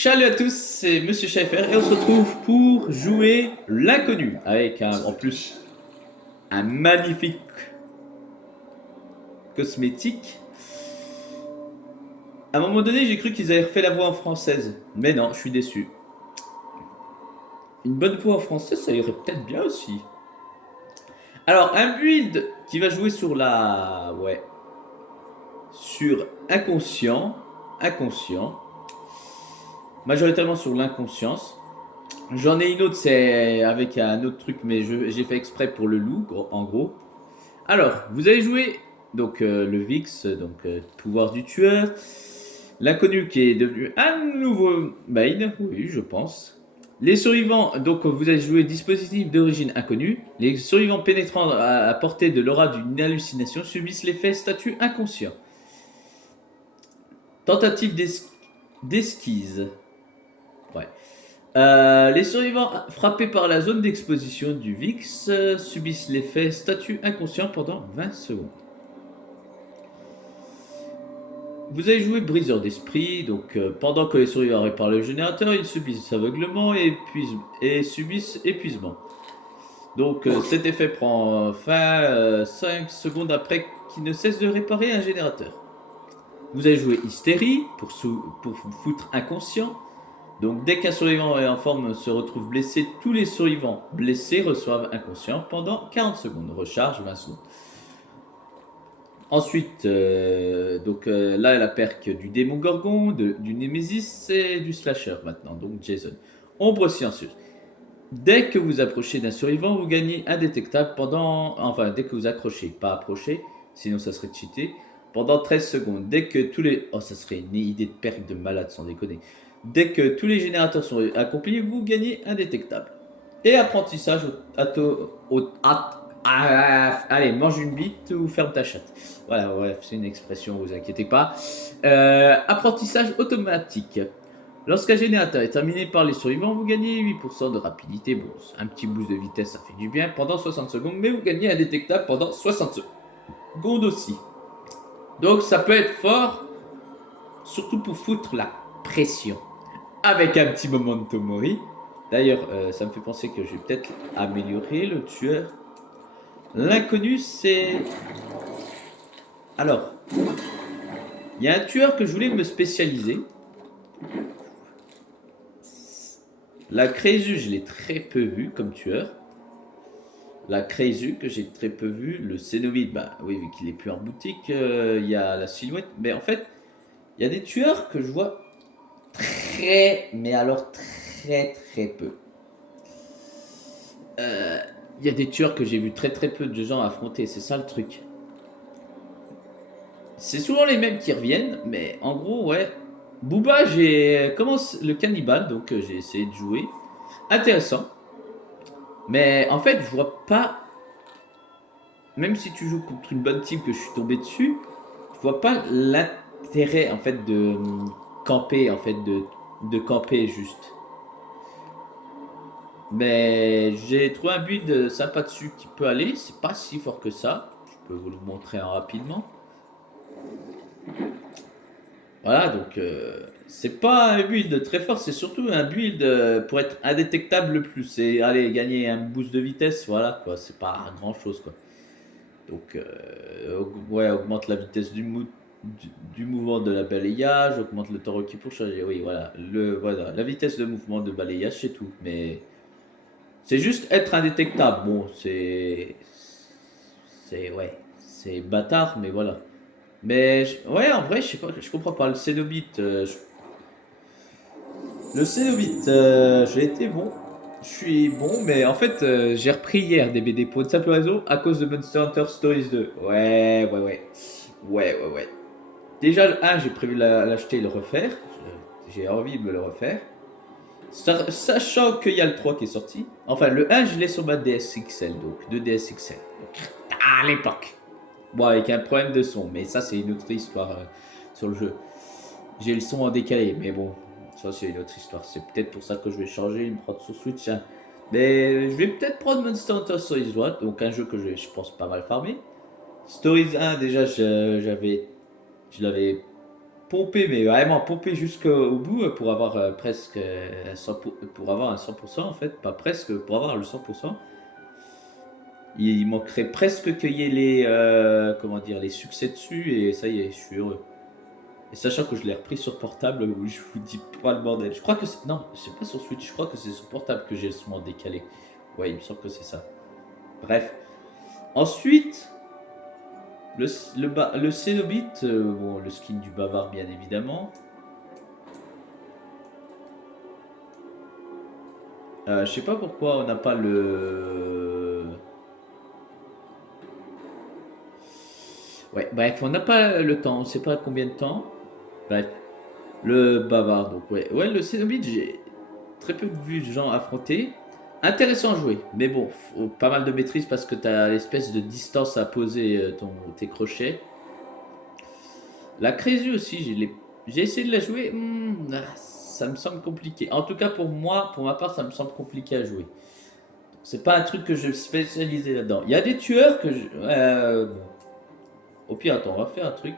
Salut à tous, c'est Monsieur Schaeffer et on se retrouve pour jouer l'inconnu avec en plus un magnifique cosmétique. À un moment donné, j'ai cru qu'ils avaient refait la voix en française, mais non, je suis déçu. Une bonne voix en français, ça irait peut-être bien aussi. Alors, un build qui va jouer sur sur inconscient, majoritairement sur l'inconscience. J'en ai une autre, c'est avec un autre truc, mais j'ai fait exprès pour le loup, en gros. Alors, vous avez joué donc le Vix, donc pouvoir du tueur. L'inconnu qui est devenu un nouveau main, oui, je pense. Les survivants, donc vous avez joué dispositif d'origine inconnue. Les survivants pénétrant à portée de l'aura d'une hallucination subissent l'effet statut inconscient. Tentative d'esquisse. Ouais. Les survivants frappés par la zone d'exposition du VIX subissent l'effet statut inconscient pendant 20 secondes. Vous avez joué briseur d'esprit, donc pendant que les survivants réparent le générateur, ils subissent aveuglement et subissent épuisement. Donc cet effet prend fin 5 secondes après qu'il ne cesse de réparer un générateur. Vous avez joué hystérie pour vous foutre inconscient. Donc dès qu'un survivant en forme se retrouve blessé, tous les survivants blessés reçoivent inconscient pendant 40 secondes. Recharge 20 secondes. Ensuite, là, la perque du démon gorgon, du Némésis et du slasher maintenant, donc Jason. Ombre silencieuse. Dès que vous approchez d'un survivant, vous gagnez indétectable pendant... Enfin, dès que vous accrochez, pas approcher, sinon ça serait cheaté. Pendant 13 secondes. Dès que tous les... Oh, ça serait une idée de perque de malade, sans déconner. Dès que tous les générateurs sont accomplis, vous gagnez indétectable. Et apprentissage allez, mange une bite ou ferme ta chatte. Voilà, bref, c'est une expression, vous inquiétez pas. Apprentissage automatique. Lorsqu'un générateur est terminé par les survivants, vous gagnez 8% de rapidité. Bon, un petit boost de vitesse, ça fait du bien pendant 60 secondes, mais vous gagnez indétectable pendant 60 secondes aussi. Donc ça peut être fort, surtout pour foutre la pression. Avec un petit moment de Tomori. D'ailleurs, ça me fait penser que je vais peut-être améliorer le tueur. L'inconnu, c'est... Alors, il y a un tueur que je voulais me spécialiser. La Crésu, je l'ai très peu vu comme tueur. La Crésu, que j'ai très peu vu. Le Cénomide, bah oui, vu qu'il est plus en boutique, il y a la silhouette. Mais en fait, il y a des tueurs que je vois mais alors très peu. Il y a des tueurs que j'ai vu très peu de gens affronter, c'est ça le truc. C'est souvent les mêmes qui reviennent, mais en gros, ouais. Booba, j'ai commencé le cannibale, donc j'ai essayé de jouer. Intéressant. Mais en fait, je vois pas. Même si tu joues contre une bonne team que je suis tombé dessus, je vois pas l'intérêt en fait de camper, en fait, de camper juste. Mais j'ai trouvé un build sympa dessus qui peut aller, c'est pas si fort que ça. Je peux vous le montrer rapidement. Voilà, donc c'est pas un build très fort, c'est surtout un build pour être indétectable le plus. C'est aller gagner un boost de vitesse, voilà quoi, c'est pas grand chose quoi. Donc ouais, augmente la vitesse du mouvement de la balayage, augmente le temps requis pour charger. Oui, voilà, la vitesse de mouvement de balayage, c'est tout. Mais c'est juste être indétectable. Bon, ouais, c'est bâtard, mais voilà. Mais ouais, en vrai, je sais pas, je comprends pas le Cénobite. Le Cénobite, j'ai été bon. Je suis bon, mais en fait, j'ai repris hier des BD pour de simple réseau à cause de Monster Hunter Stories 2. Ouais. Déjà, le 1, j'ai prévu l'acheter et le refaire. J'ai envie de me le refaire. Sachant qu'il y a le 3 qui est sorti. Enfin, le 1, je l'ai sur ma DSXL, donc 2 DSXL. Donc, à l'époque. Bon, avec un problème de son, mais ça, c'est une autre histoire sur le jeu. J'ai le son en décalé, mais bon, ça, c'est une autre histoire. C'est peut-être pour ça que je vais changer, me prendre sur Switch. Hein. Mais je vais peut-être prendre Monster Hunter Stories 1, donc un jeu que je pense pas mal farmer. Stories 1, déjà, je l'avais pomper, mais vraiment pomper jusqu'au bout pour avoir presque 100 pour avoir un 100% en fait, pas presque, pour avoir le 100%. Il manquerait presque qu'il y ait les, comment dire, les succès dessus et ça y est, je suis heureux. Et sachant que je l'ai repris sur portable, où je vous dis pas le bordel. Je crois que c'est... Non, c'est pas sur Switch, je crois que c'est sur portable que j'ai le son décalé. Ouais, il me semble que c'est ça. Bref. Ensuite, le Cenobit, bon, le skin du bavard bien évidemment. Je sais pas pourquoi on n'a pas le... Ouais, bref, on n'a pas le temps, on sait pas combien de temps. Bref, le bavard, donc ouais. Ouais, le Cenobit, j'ai très peu vu de gens affronter. Intéressant à jouer, mais bon, faut pas mal de maîtrise parce que tu as l'espèce de distance à poser tes crochets. La Crésu aussi, j'ai essayé de la jouer, ça me semble compliqué. En tout cas pour moi, pour ma part, ça me semble compliqué à jouer. C'est pas un truc que je spécialisé là-dedans. Il y a des tueurs que je... bon. Au pire, attends, on va faire un truc.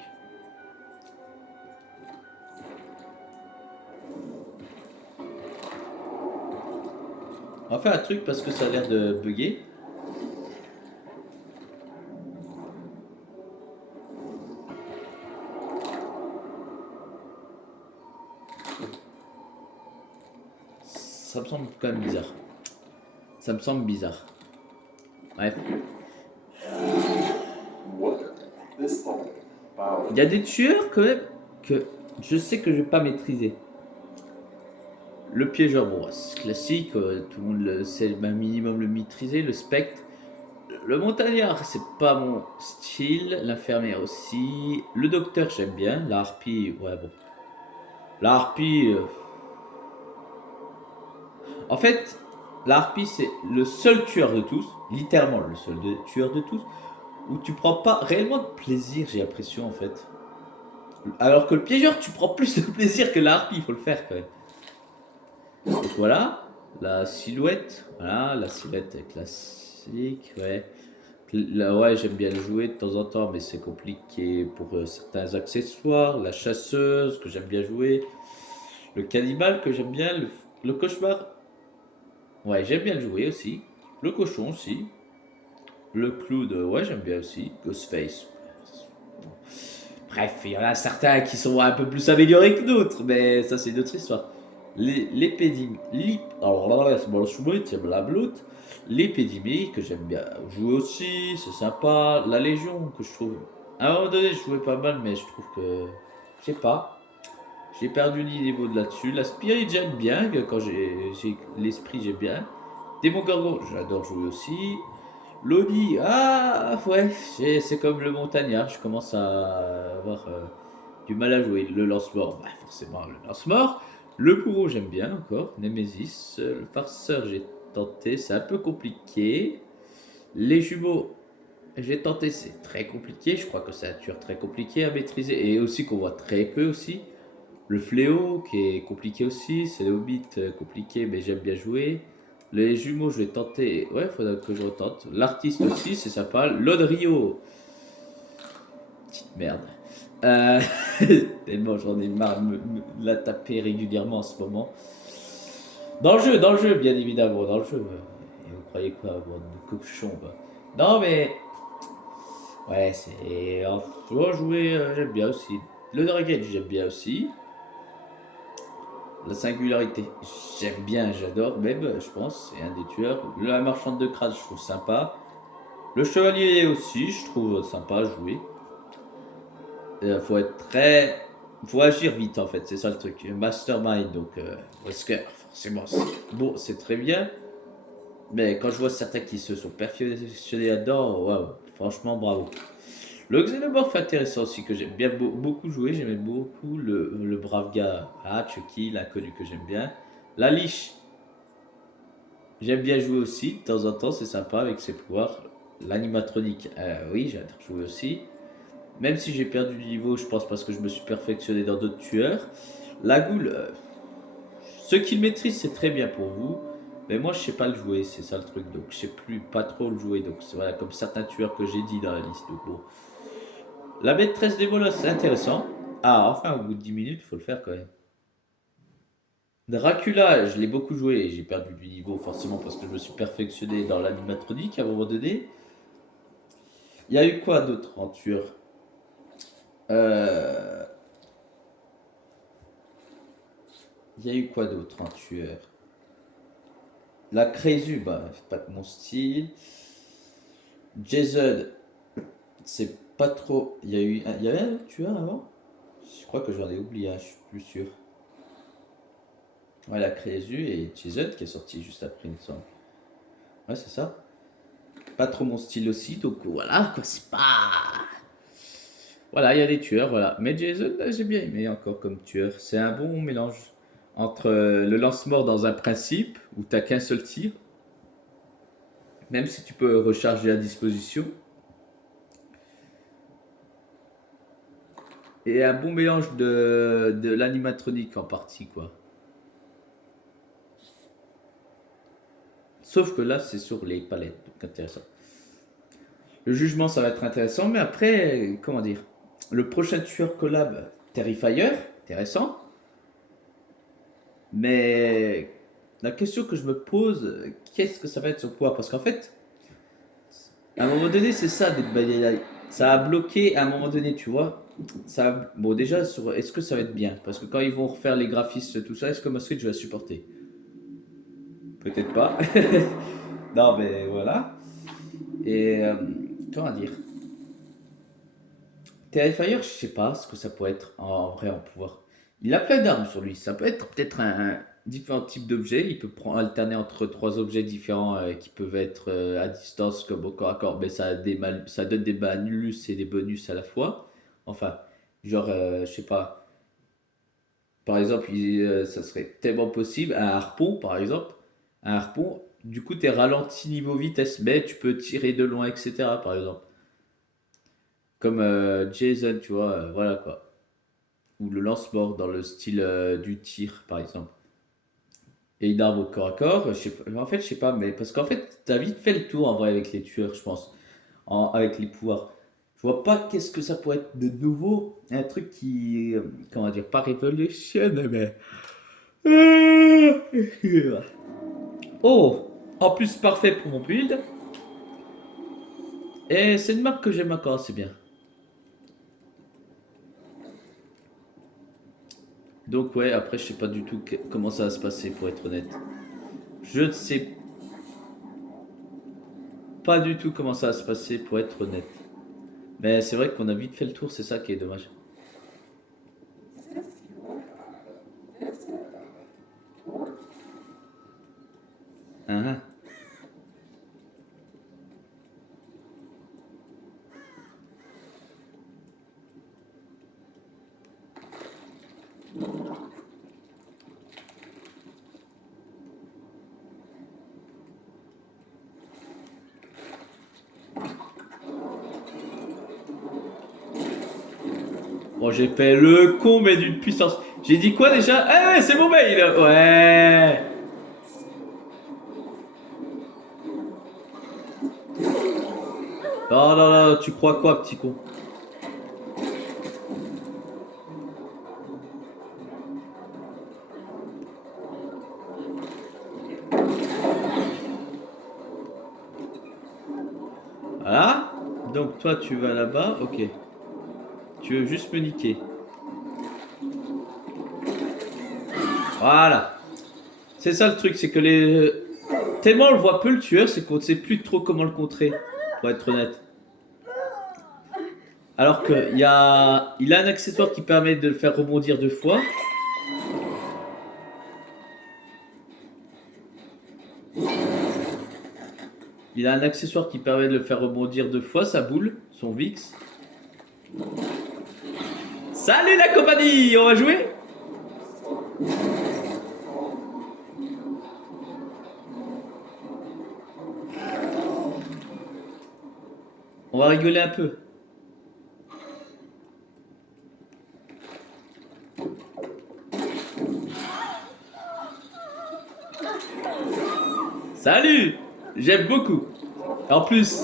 On va faire un truc parce que ça a l'air de bugger. Ça me semble quand même bizarre. Ça me semble bizarre. Bref. Il y a des tueurs quand même que je sais que je vais pas maîtriser. Le piégeur, bon, c'est classique, tout le monde le sait un minimum le maîtriser. Le spectre. Le montagnard, c'est pas mon style. L'infirmière aussi. Le docteur, j'aime bien. La harpie, ouais, bon. La harpie. En fait, la harpie, c'est le seul tueur de tous. Littéralement, le seul tueur de tous. Où tu prends pas réellement de plaisir, j'ai l'impression, en fait. Alors que le piégeur, tu prends plus de plaisir que la harpie, il faut le faire quand même. Donc voilà, la silhouette, voilà, la silhouette est classique, ouais. Là, ouais, j'aime bien le jouer de temps en temps, mais c'est compliqué pour certains accessoires. La chasseuse, que j'aime bien jouer. Le cannibale, que j'aime bien. Le cauchemar, ouais, j'aime bien le jouer aussi. Le cochon aussi. Le clown, ouais, j'aime bien aussi. Ghostface. Bref, il y en a certains qui sont un peu plus améliorés que d'autres, mais ça, c'est une autre histoire. Alors là, c'est bon, c'est la bloute. L'épidémie, que j'aime bien jouer aussi, c'est sympa. La Légion, que je trouve. À un moment donné, je jouais pas mal, mais je trouve que. Je sais pas. J'ai perdu le niveau de là-dessus. La Spirit, j'aime bien. Quand j'ai l'esprit, j'aime bien. Démon Gorgon, j'adore jouer aussi. Lodi, ah ouais, c'est comme le montagnard. Je commence à avoir du mal à jouer. Le lance-mort, bah, forcément, le lance-mort. Le bourreau, j'aime bien encore. Nemesis. Le farceur, j'ai tenté. C'est un peu compliqué. Les jumeaux, j'ai tenté. C'est très compliqué. Je crois que c'est un tueur très compliqué à maîtriser. Et aussi qu'on voit très peu aussi. Le fléau, qui est compliqué aussi. C'est le hobbit, compliqué, mais j'aime bien jouer. Les jumeaux, je vais tenter. Ouais, faudra que je retente. L'artiste aussi, c'est sympa. Lodrio. Petite merde. Euh, Tellement j'en ai marre de la taper régulièrement en ce moment. Dans le jeu, bien évidemment, dans le jeu. Et vous croyez quoi, bande de cochons, bah. Non, mais. Ouais, c'est. Faut jouer, j'aime bien aussi. Le Dragon, j'aime bien aussi. La singularité, j'aime bien, j'adore même, je pense, c'est un des tueurs. La marchande de crasse, je trouve sympa. Le chevalier aussi, je trouve sympa à jouer. Faut être très. Faut agir vite en fait, c'est ça le truc. Mastermind, donc Wesker, forcément, bon, c'est très bien. Mais quand je vois certains qui se sont perfectionnés là-dedans, waouh, franchement, bravo. Le Xenomorph intéressant aussi, que j'aime bien beaucoup jouer. J'aimais beaucoup le brave gars. Ah, Chucky, l'inconnu que j'aime bien. La liche, j'aime bien jouer aussi. De temps en temps, c'est sympa avec ses pouvoirs. L'animatronique, oui, j'adore jouer aussi. Même si j'ai perdu du niveau, je pense parce que je me suis perfectionné dans d'autres tueurs. La goule, ceux qui le maîtrisent, c'est très bien pour vous. Mais moi, je sais pas le jouer, c'est ça le truc. Donc, je sais plus pas trop le jouer. Donc, voilà, comme certains tueurs que j'ai dit dans la liste. Donc, bon. La maîtresse des molosses, c'est intéressant. Ah, enfin, au bout de 10 minutes, il faut le faire quand même. Dracula, je l'ai beaucoup joué et j'ai perdu du niveau forcément parce que je me suis perfectionné dans l'animatronique à un moment donné. Il y a eu quoi d'autre en tueur? Euh, Il y a eu quoi d'autre en tueur? La Crésu, bah, c'est pas de mon style. Jason, c'est pas trop. Il y avait un autre tueur avant? Je crois que j'en ai oublié un, je suis plus sûr. Ouais, la Crésu et Jason qui est sorti juste après, il me semble. Ouais, c'est ça. Pas trop mon style aussi, donc voilà, quoi, c'est pas. Voilà, il y a des tueurs, voilà. Mais Jason, j'ai bien aimé encore comme tueur. C'est un bon mélange entre le lance-mort dans un principe où t'as qu'un seul tir, même si tu peux recharger à disposition, et un bon mélange de l'animatronique en partie, quoi. Sauf que là, c'est sur les palettes, donc intéressant. Le jugement, ça va être intéressant, mais après, comment dire, le prochain tueur collab, Terrifier, intéressant, mais la question que je me pose, qu'est-ce que ça va être sur quoi? Parce qu'en fait, à un moment donné, c'est ça, Dead by Daylight. Ça a bloqué à un moment donné, tu vois. Bon, déjà, est-ce que ça va être bien? Parce que quand ils vont refaire les graphismes, tout ça, est-ce que Moskit, je vais supporter? Peut-être pas. Non, mais voilà. Et comment dire? Terrifier, je sais pas ce que ça pourrait être en vrai en pouvoir. Il a plein d'armes sur lui. Ça peut être peut-être un différent type d'objets. Il peut alterner entre trois objets différents qui peuvent être à distance comme au corps à corps. Mais ça donne des malus et des bonus à la fois. Enfin, genre, je sais pas. Par exemple, ça serait tellement possible. Un harpon, par exemple. Un harpon, du coup, t'es ralenti niveau vitesse, mais tu peux tirer de loin, etc. Par exemple. Comme Jason, tu vois, voilà quoi. Ou le lance-mort dans le style du tir, par exemple. Et une arme au corps à corps, je sais pas, en fait, je sais pas, mais parce qu'en fait, t'as vite fait le tour en vrai avec les tueurs, je pense, avec les pouvoirs. Je vois pas qu'est-ce que ça pourrait être de nouveau, un truc qui, comment dire, pas révolutionne, mais. Oh, en plus parfait pour mon build. Et c'est une map que j'aime encore, c'est bien. Donc ouais, après je sais pas du tout comment ça va se passer pour être honnête. Je ne sais pas du tout comment ça va se passer pour être honnête. Mais c'est vrai qu'on a vite fait le tour, c'est ça qui est dommage. Hein, hein. Bon, j'ai fait le con, mais d'une puissance. J'ai dit quoi déjà? Eh ouais, c'est mon mail. Ouais. Non, non, non, tu crois quoi, petit con? Voilà. Donc toi, tu vas là-bas, ok. Tu veux juste me niquer. Voilà. C'est ça le truc, c'est que les. Tellement on le voit peu le tueur, c'est qu'on ne sait plus trop comment le contrer, pour être honnête. Alors il a un accessoire qui permet de le faire rebondir deux fois. Il a un accessoire qui permet de le faire rebondir deux fois, sa boule, son VIX. Salut la compagnie, on va jouer? On va rigoler un peu. Salut! J'aime beaucoup. En plus,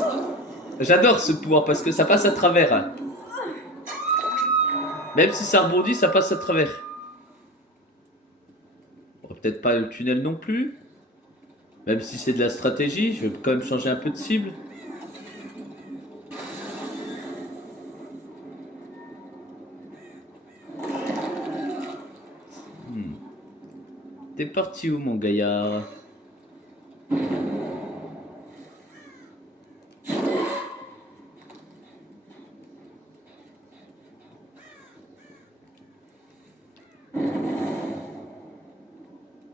j'adore ce pouvoir parce que ça passe à travers. Même si ça rebondit, ça passe à travers. Bon, peut-être pas le tunnel non plus. Même si c'est de la stratégie, je vais quand même changer un peu de cible. T'es parti où, mon gaillard?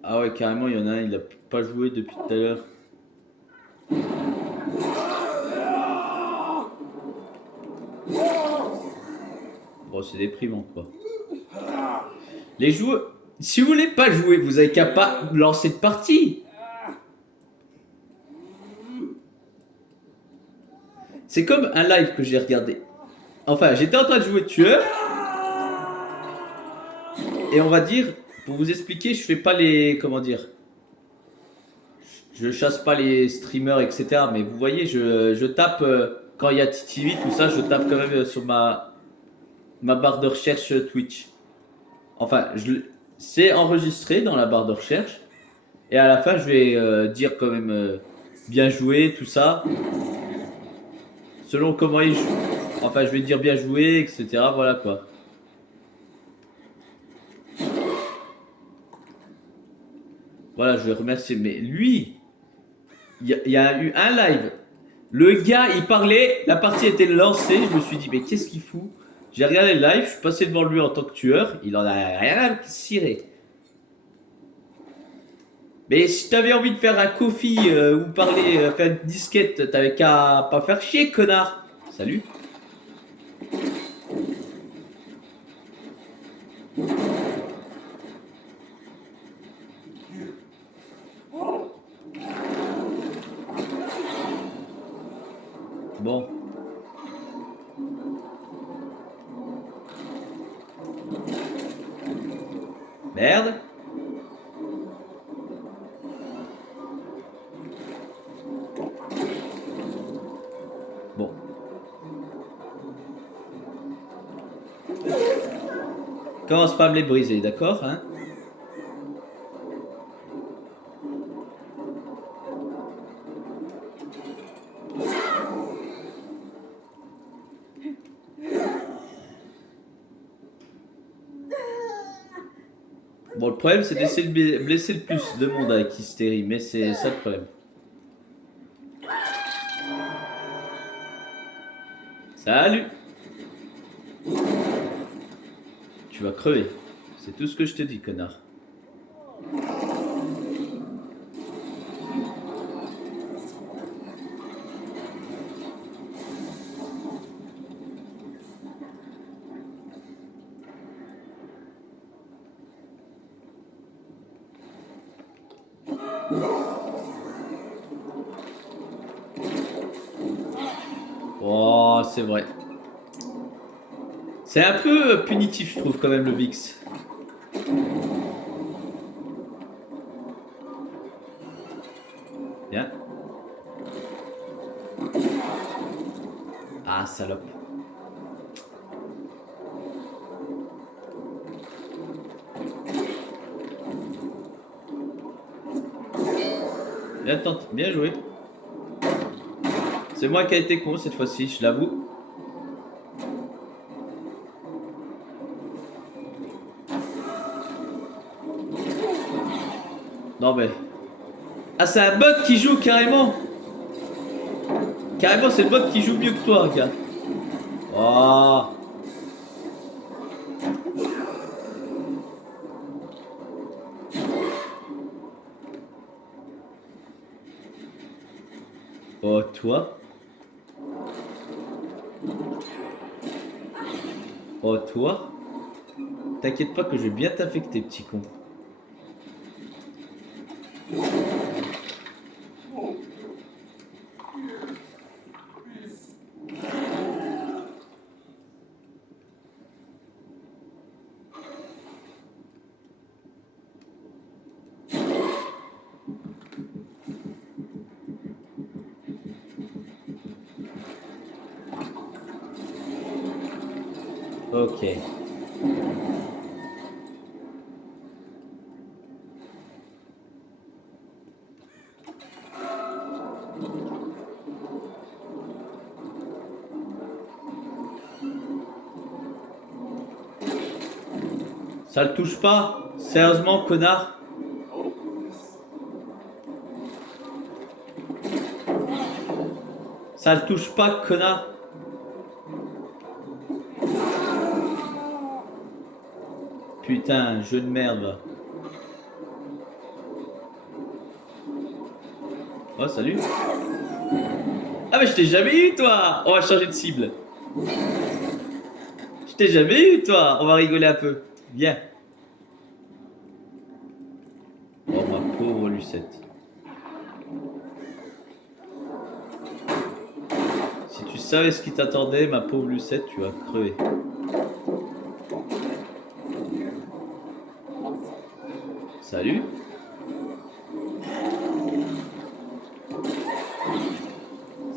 Ah ouais, carrément, il y en a un, il a pas joué depuis tout à l'heure. Bon, c'est déprimant, quoi. Les joueurs... Si vous voulez pas jouer, vous avez qu'à pas lancer de partie. C'est comme un live que j'ai regardé. Enfin, j'étais en train de jouer tueur. Et on va dire, pour vous expliquer, je fais pas les... Comment dire? Je chasse pas les streamers, etc. Mais vous voyez, je tape... quand il y a TTV, tout ça, je tape quand même sur ma barre de recherche Twitch. Enfin, c'est enregistré dans la barre de recherche. Et à la fin, je vais dire quand même bien joué, tout ça. Selon comment il joue. Enfin, je vais dire bien joué, etc. Voilà quoi. Voilà, je vais remercier. Mais lui, il y a eu un live. Le gars, il parlait, la partie était lancée. Je me suis dit, mais qu'est-ce qu'il fout? J'ai regardé le live, je suis passé devant lui en tant que tueur. Il en a rien à cirer. Mais si t'avais envie de faire un coffee ou parler, faire une disquette, t'avais qu'à pas faire chier, connard. Salut. Bon. Merde. Bon. Commence pas à me les briser, d'accord, hein? Bon, le problème, c'est d'essayer de blesser le plus de monde avec Hystérie, mais c'est ça le problème. Salut. Tu vas crever. C'est tout ce que je te dis, connard. Oh, c'est vrai. C'est un peu punitif, je trouve, quand même, le VIX. Bien. Ah, salope. Bien, tente. Bien joué. C'est moi qui ai été con cette fois-ci, je l'avoue. Non mais... Ah, c'est un bot qui joue carrément. Carrément, c'est le bot qui joue mieux que toi, gars. Oh. Oh, toi. Oh, toi. T'inquiète pas que je vais bien t'affecter, petit con. Ok. Ça le touche pas? Sérieusement, connard? Ça le touche pas, connard? Putain, jeu de merde, va. Oh, salut. Ah, mais je t'ai jamais eu, toi. On va changer de cible. Je t'ai jamais eu, toi. On va rigoler un peu. Viens. Oh, ma pauvre Lucette. Si tu savais ce qui t'attendait, ma pauvre Lucette, tu vas crever. Salut.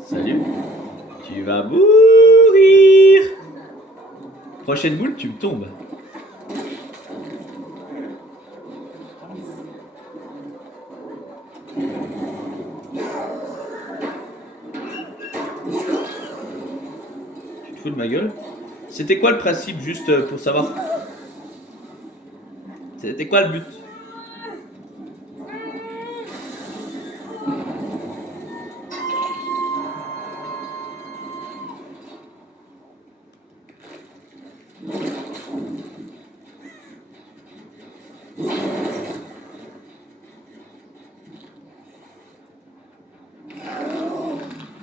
Salut. Tu vas mourir. Prochaine boule, tu me tombes. Tu te fous de ma gueule? C'était quoi le principe, juste pour savoir? C'était quoi le but?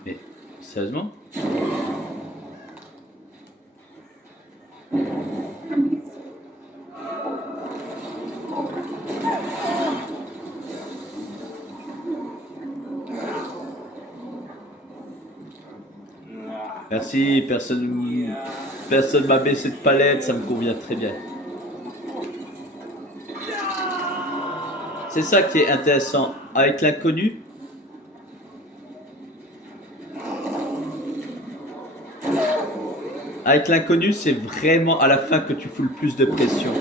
Mais, sérieusement? Merci, personne m'a baissé de palette, ça me convient très bien. C'est ça qui est intéressant. Avec l'inconnu, c'est vraiment à la fin que tu fous le plus de pression.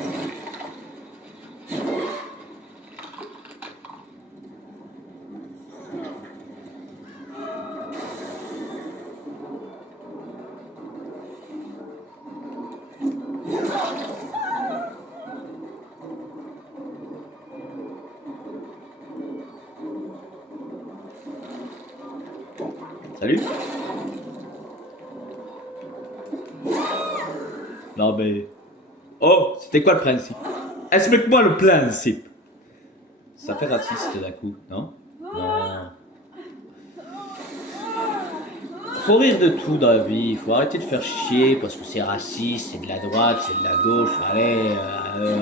Salut. Non mais... Oh, c'était quoi le principe? Explique-moi le principe. Ça fait raciste d'un coup, non? Non. Faut rire de tout dans la vie, faut arrêter de faire chier parce que c'est raciste, c'est de la droite, c'est de la gauche, allez,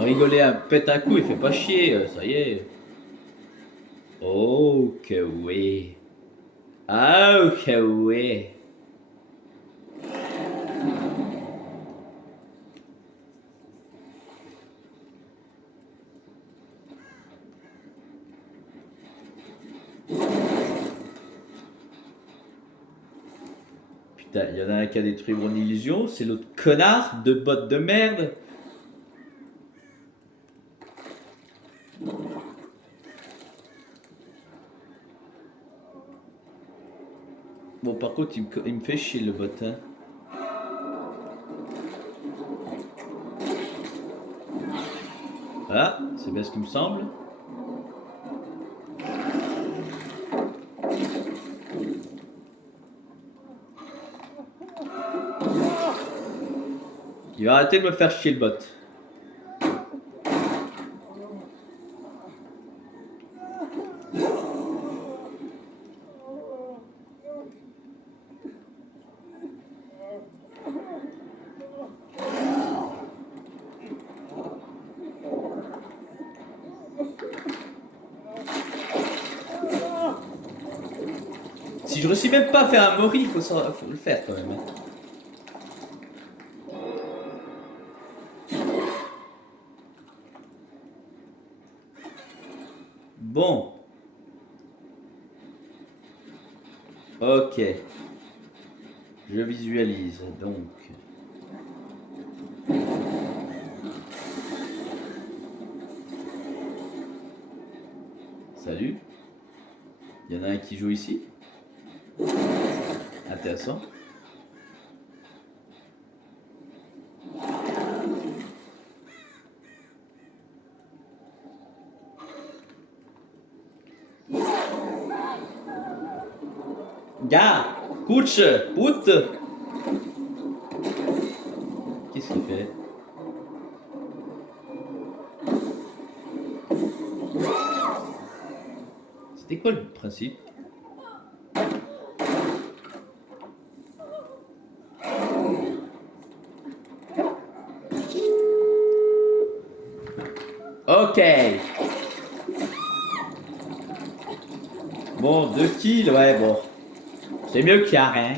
rigoler un pète un coup, il fait pas chier, ça y est. Oh que oui. Oh que oui. Putain, il y en a un qui a détruit mon illusion, c'est l'autre connard de botte de merde. Bon, par contre, il me fait chier le bot. Hein. Voilà, c'est bien ce qui me semble. Il va arrêter de me faire chier le bot. Si je réussis même pas à faire un mori, faut le faire quand même. Bon. Ok. Je visualise donc. Salut. Il y en a un qui joue ici. Intéressant. Gars, couche, pute. Qu'est-ce qu'il fait? C'était quoi le principe? Ok. Bon, 2 kills, ouais, bon. C'est mieux qu'il n'y a rien.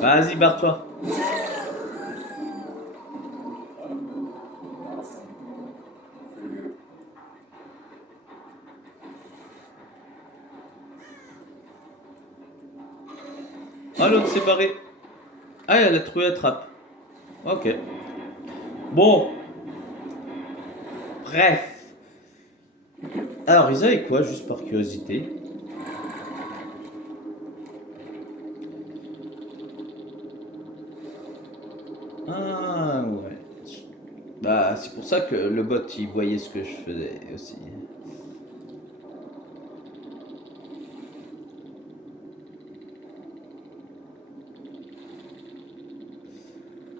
Vas-y, barre-toi. Ah, l'autre s'est barré. Ah, elle a trouvé la trappe. Ok. Bon, bref. Alors, ils avaient quoi, juste par curiosité? Ah, ouais. Bah, c'est pour ça que le bot, il voyait ce que je faisais aussi.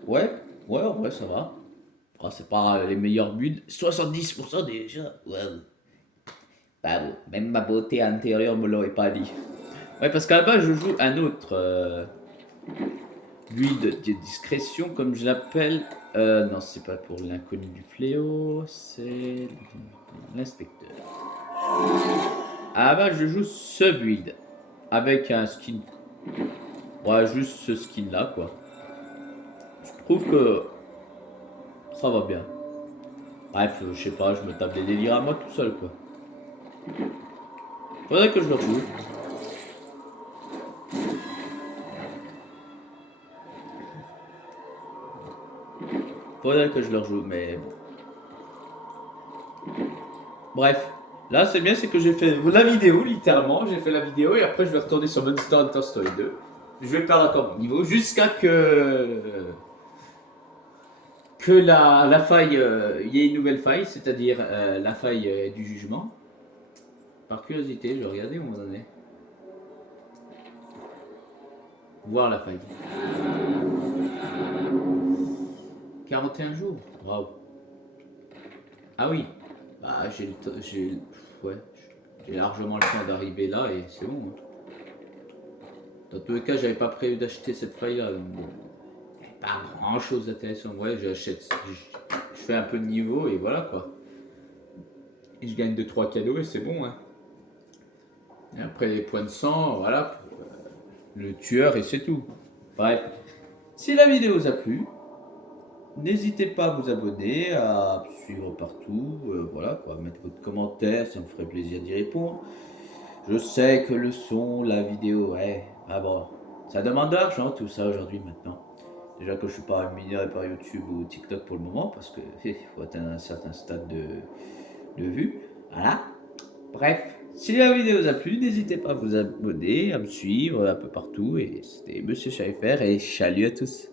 Ouais, ouais, en vrai, ça va. Ah, c'est pas les meilleurs buts. 70% déjà. Ouais. Bah, bon, même ma beauté intérieure me l'aurait pas dit. Ouais, parce qu'à la base, je joue un autre build de discrétion, comme je l'appelle. Non, c'est pas pour l'inconnu du fléau, c'est l'inspecteur. À la base, je joue ce build avec un skin. Ouais, juste ce skin là, quoi. Je trouve que ça va bien. Bref, je sais pas, je me tape des délires à moi tout seul, quoi. Faudrait que je le retrouve. Faudrait que je le rejoue, mais bon. Bref, là c'est bien, c'est que j'ai fait la vidéo, littéralement. J'ai fait la vidéo et après je vais retourner sur Monster Hunter Story 2. Je vais perdre encore mon niveau jusqu'à que la faille, il y ait une nouvelle faille, c'est-à-dire la faille du jugement. Par curiosité, je vais regarder où on en est. Voir la faille. 41 jours. Waouh. Ah oui. Bah ouais, j'ai largement le temps d'arriver là et c'est bon. Hein. Dans tous les cas, j'avais pas prévu d'acheter cette faille là. Donc bon. Pas grand chose d'intéressant. Ouais, j'achète. Je fais un peu de niveau et voilà quoi. Et je gagne 2-3 cadeaux et c'est bon. Hein. Et après les points de sang, voilà. Pour, le tueur et c'est tout. Bref. Si la vidéo vous a plu, n'hésitez pas à vous abonner, à me suivre partout. Voilà quoi. Mettre votre commentaire, ça me ferait plaisir d'y répondre. Je sais que le son, la vidéo, ouais. Ah bon. Ça demande de l'argent tout ça aujourd'hui maintenant. Déjà que je suis pas rémunéré par YouTube ou TikTok pour le moment parce que faut atteindre un certain stade de vue. Voilà. Bref, si la vidéo vous a plu, n'hésitez pas à vous abonner, à me suivre un peu partout. Et c'était Monsieur Schaifer et salut à tous.